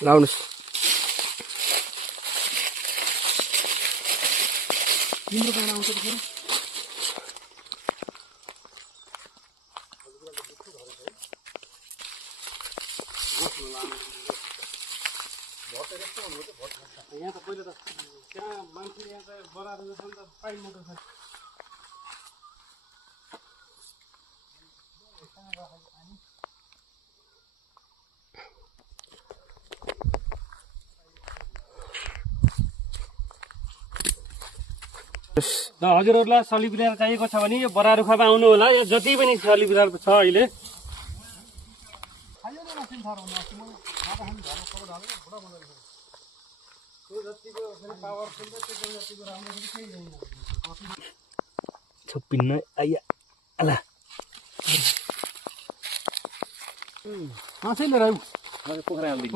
लाउनुस् तिम्रो पाना आउँछ फेरि यहाँ त पहिले त त्यहाँ मान्छेले यहाँ त बराएर जस्तो नि त पाइ मोटर छ ल हजुरहरूलाई सलिबिरार चाहिएको छ भने यो बरारुखामा आउनु होला यो जति पनि सलिबिरार छ अहिले छप्पिन्न आइया अला छैन राउ पोखरा हाल्दै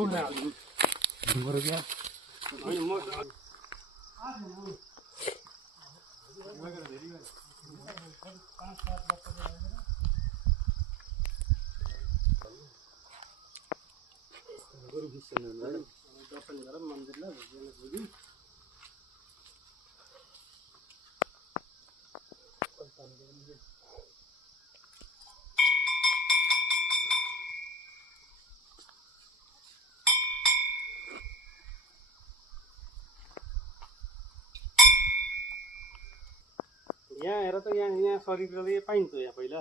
यहाँ हेर त यहाँ शरीरले पाइन्छ यहाँ पहिला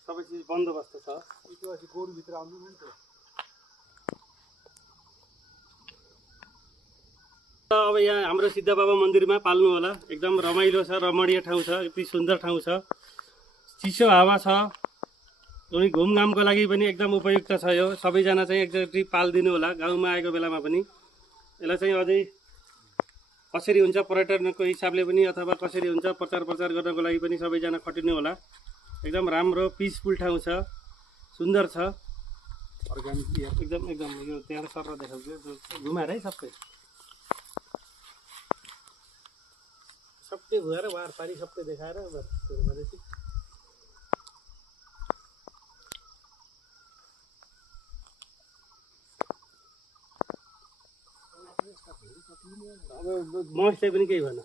सबै चिज बन्दोबस्त छ गोरुभित्र आउनु नि त अब यहाँ हाम्रो सिद्ध बाबा मन्दिरमा पाल्नु होला एकदम रमाइलो छ रमणीय ठाउँ छ यति सुन्दर ठाउँ छ चिसो हावा छ अनि घुमघामको लागि पनि एकदम उपयुक्त छ यो सबैजना चाहिँ एकचोटि पालिदिनु होला गाउँमा आएको बेलामा पनि यसलाई चाहिँ अझै कसरी हुन्छ पर्यटनको हिसाबले पनि अथवा कसरी हुन्छ प्रचार गर्नको लागि पनि सबैजना खटिनु होला एकदम राम्रो पिसफुल ठाउँ छ सुन्दर छ एकदम यो त्यहाँ सर देखाउँछु घुमाएर है सबै भुएर वारपारी सबै देखाएर भनेपछि अब मस्टै पनि केही भएन